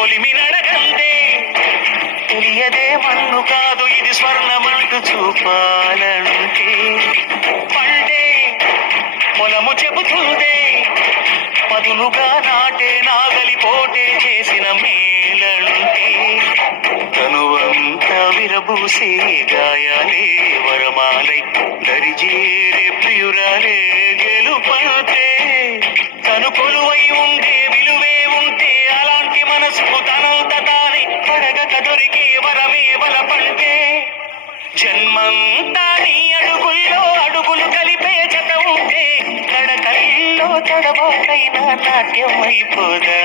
కొలిమి నడకందే తెలియదే మన్ను కాదు ఇది స్వర్ణమంటూ చూపాలంటే పండే పొలము చెబుతుందే పదునుగా నాటే నాగలి పోటే చేసిన మేలంటే తనువంతా విరబూసే గాయాలే వరమాలై దరిజేరే ప్రియురాలే గెలుపంటే తను కొలువై ఉండే విలువే ఉంటే అలాంటి మనసుకు తనంత తానే పడగక దొరికే వరమే బలపంటే జన్మంతా నీ అడుగుల్లో అడుగులు కలిపే జత ఉంటే నడకల్లో తడబాటైన నాట్యం అయిపోదా